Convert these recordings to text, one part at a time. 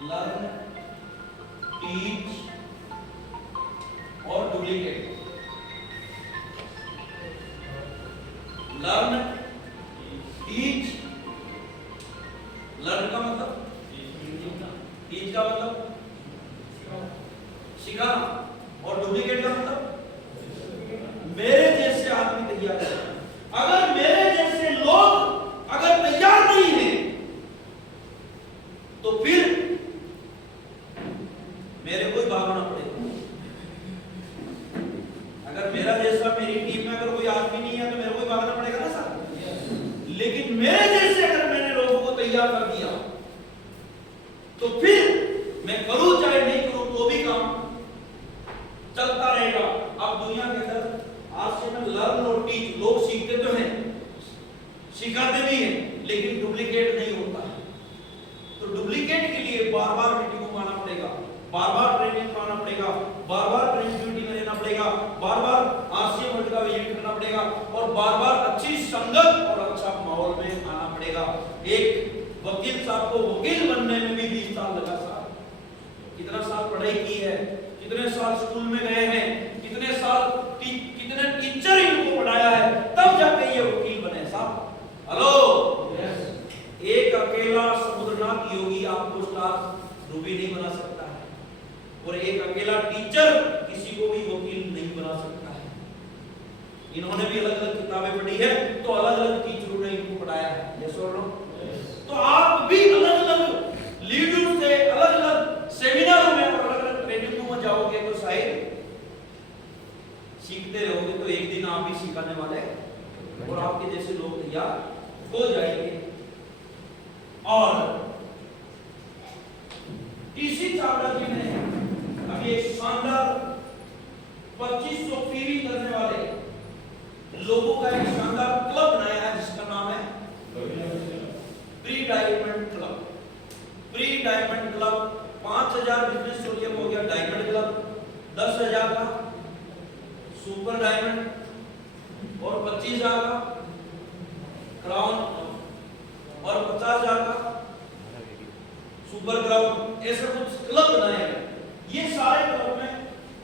Learn, teach और duplicate. Learn, teach, learn का मतलब टीच का मतलब सिखाना और डुप्लीकेट का मतलब मेरे जैसे आदमी तैयार है। अगर मेरे जैसे लोग अगर तैयार नहीं है तो फिर मेरे को ही भागना पड़ेगा। अगर मेरा जैसा मेरी टीम में अगर कोई आदमी नहीं है तो मेरे को ही भागना पड़ेगा ना सर। लेकिन मेरे जैसे अगर मैंने लोगों को तैयार कर दिया तो फिर मैं करूं चाहे नहीं करूं तो भी काम चलता रहेगा। अब दुनिया के अंदर आज से मैं लर्न और टीच, लोग सीखते तो हैं, सिखाते भी हैं, लेकिन डुप्लीकेट नहीं होता है। तो डुप्लीकेट के लिए बार बार मीटिंग को आना पड़ेगा, बार बार ट्रेनिंग पाना पड़ेगा, बार बार ट्रेनिंग ड्यूटी में रहना पड़ेगा, बार बार आरसीएम वर्ल्ड का विजिट करना पड़ेगा और बार बार अच्छी संगत और अच्छा माहौल में आना पड़ेगा। एक वकील साहब को वकील बनने में भी 20 साल लगा साहब। कितना साल पढ़ाई की है, कितने साल स्कूल में गए हैं, कितने साल कितने टीचर इनको पढ़ाया है, तब जाके ये वकील बने साहब। हेलो, एक अकेला समुद्रनाथ योगी आपको स्टार रूबी नहीं बना सकता है और एक अकेला टीचर किसी को भी वकील नहीं बना सकता है। इन्होंने भी अलग अलग किताबें पढ़ी है तो अलग अलग टीचरों ने इनको पढ़ाया है। यस और नो? तो आप भी अलग अलग लीडरों से अलग अलग सेमिनारों में और अलग अलग ट्रेनिंगों में जाओगे तो शायद सीखते रहोगे तो एक दिन आप भी सिखाने वाले और आपके जैसे लोग तैयार हो जाएंगे। और टीसी चावला जी ने अभी एक शानदार 2500 पीवी करने वाले लोगों का एक शानदार क्लब बनाया है जिसका नाम है pre diamond club. Pre diamond club 5000 business solium हो गया डायमंड क्लब, 10,000 का सुपर डायमंड और 25,000 का क्राउन और 50,000 का सुपर क्राउन। ऐसा कुछ क्लब बनाए हैं। ये सारे क्लब में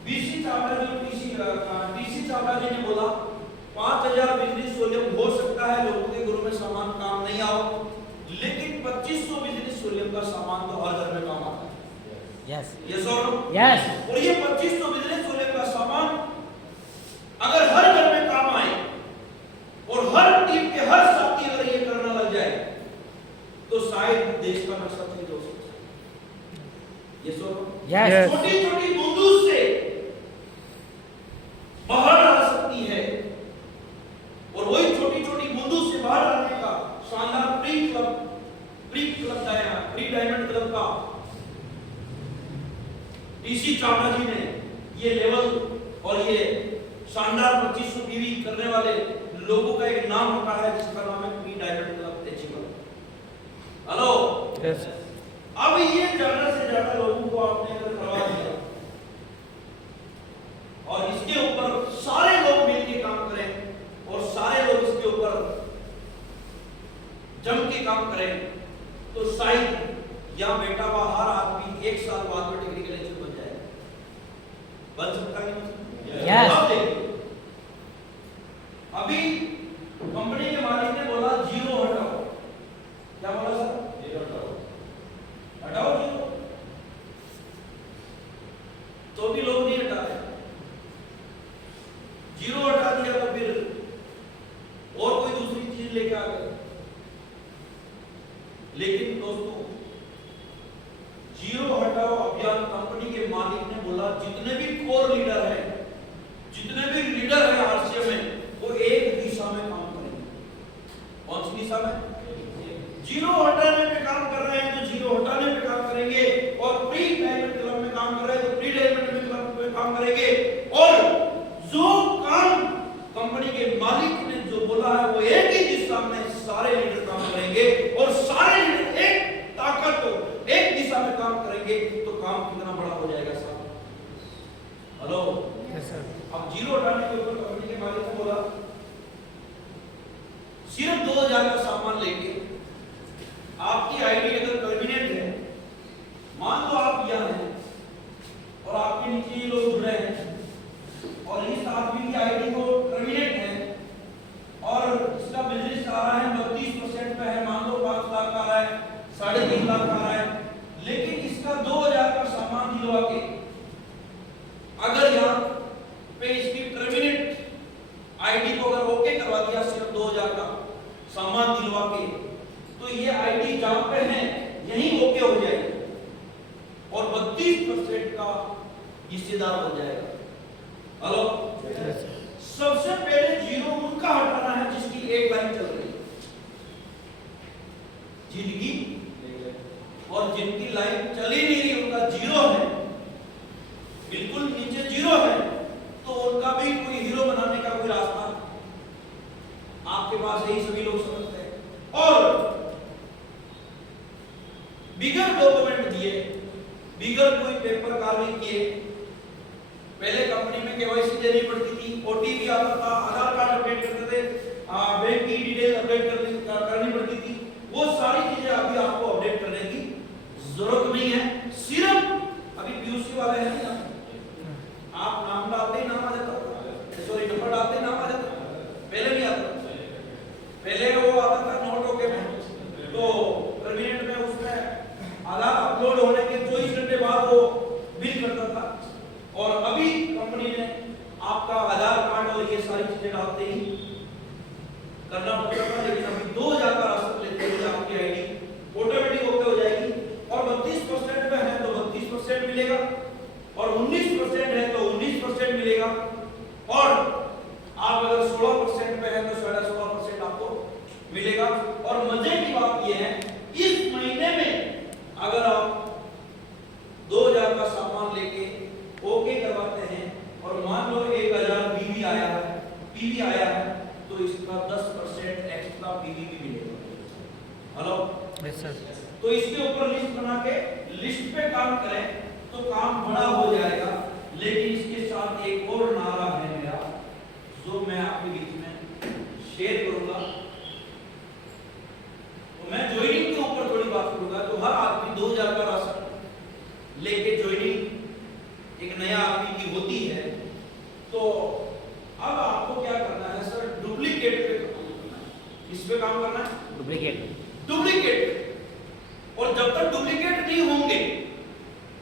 बीसी चावला जी टीसी चावला जी ने बोला 5,000 बिजनेस सोलियम हो सकता है लोगों के घरों में सामान काम नहीं आओ, लेकिन 2500 बिजनेस सोलियम का सामान तो हर घर में काम आता है। यस यस और नो? यस। और ये 2500 बिजनेस सोलियम का सामान अगर हर घर में काम आए और हर टीम के हर साथी अगर ये करना लग जाए तो शायद देश का नक्शा चेंज हो सकता है। यस और नो? यस। छोटी छोटी बूंदों से बाहर आ सकती है और वही छोटी छोटी बूंदों से बाहर आने का शानदार प्री डायमंड क्लब का टीसी चावला जी ने ये लेवल और ये शानदार 2500 पीवी करने वाले लोगों का एक नाम होता है जिसका नाम है pre diamond club achiever. Hello, yes. अब ये ज्यादा से ज्यादा लोगों को आपने अगर करवा दिया और इसके ऊपर सारे लोग मिलकर काम करें और सारे लोग इसके ऊपर जम के काम करें तो शायद या बेटा हुआ हर आदमी 1 साल बाद में डिग्री के लेक्चर बन जाए। बन सकता है? यस। अभी कंपनी के मालिक ने बोला जीरो हटाओ। क्या बोला सर? हटाओ जीरो, तो भी लोग नहीं हटा रहे। जीरो हटा दिया तो फिर और कोई दूसरी चीज लेके आ गए। लेकिन दोस्तों जीरो हटाओ अभियान कंपनी के मालिक ने बोला जितने भी कोर लीडर हैं, जितने भी लीडर हैं आरसीएम में वो एक दिशा में काम करेंगे। कौन सी दिशा में? जीरो हटाने पे काम कर रहे हैं तो जीरो हटाने पे काम करेंगे और प्री डायमंड क्लब में काम कर रहे हैं तो प्री डायमंड क्लब में काम करेंगे। और जो काम कंपनी के मालिक ने जो बोला है वो एक ही दिशा में सारे लीडर काम करेंगे और सारे लीडर एक ताकत को एक दिशा में काम करेंगे तो काम कितना बड़ा हो जाएगा साहब। Hello, yes sir. अब जीरो हटाने के ऊपर कंपनी के मालिक ने बोला सिर्फ 2000 का सामान लेके आपकी आईडी अगर टर्मिनेट है, मान सामान दिलवा के अगर यहाँ पे इसकी टर्मिनेट आईडी को अगर ओके करवा दिया सिर्फ 2000 का सामान दिलवा के, तो ये आईडी जहां पे है यही ओके हो जाएगी और 32% का हिस्सेदार हो जाएगा। हेलो, सबसे पहले जीरो उनका हटाना है जिसकी एक लाइन चल रही है, जिनकी और जिनकी लाइन चल ही नहीं रही, उनका जीरो है, बिल्कुल नीचे जीरो है, तो उनका भी कोई हीरो बनाने का कोई रास्ता आपके पास यही सभी लोग समझते हैं। और बिगर डॉक्यूमेंट दिए, बिगर कोई पेपर कार्रवाई किए, पहले कंपनी में केवाईसी देनी पड़ती थी, ओटीपी आता था, आधार कार्ड अपडेट करते थे, बैंक की डिटेल अपडेट करनी पड़ती थी, वो सारी चीजें अभी आपको अपडेट करने की जरूरत नहीं है। सिर्फ अभी पीयूसी वाले हैं ना, आप नाम डालते ही नाम आ जाता, सॉरी नंबर डालते ही नाम आ जाता, पहले नहीं आता, पहले वो आता था नोट ओके में, तो टर्मिनेट में उसमें आधार अपलोड होने के 24 घंटे बाद वो बिल करता था, और अभी कंपनी ने आपका आधार कार्ड और ये सारी चीजें डालते ही करना पड़ता था, लेकिन अभी 2000 का रास्ता लेते हुए आपकी आईडी ऑटोमेटिक ओके हो जाएगी, और 32% में है तो 32% मिलेगा, और 19% है तो 19% मिलेगा, और आप अगर 16% पे है तो 16.5% आपको मिलेगा। और मजे की बात यह है, इस महीने में अगर आप 2000 का सामान लेके ओके करवाते हैं और मान लो 1000 पीवी आया है, तो इसका 10% एक्स्ट्रा पीवी भी मिलेगा। Hello, yes sir. तो इसके ऊपर लिस्ट बना के लिस्ट पे काम करें तो काम बड़ा हो जाएगा। लेकिन इसके साथ एक और नारा है मेरा, जो मैं आपके बीच में शेयर करूंगा।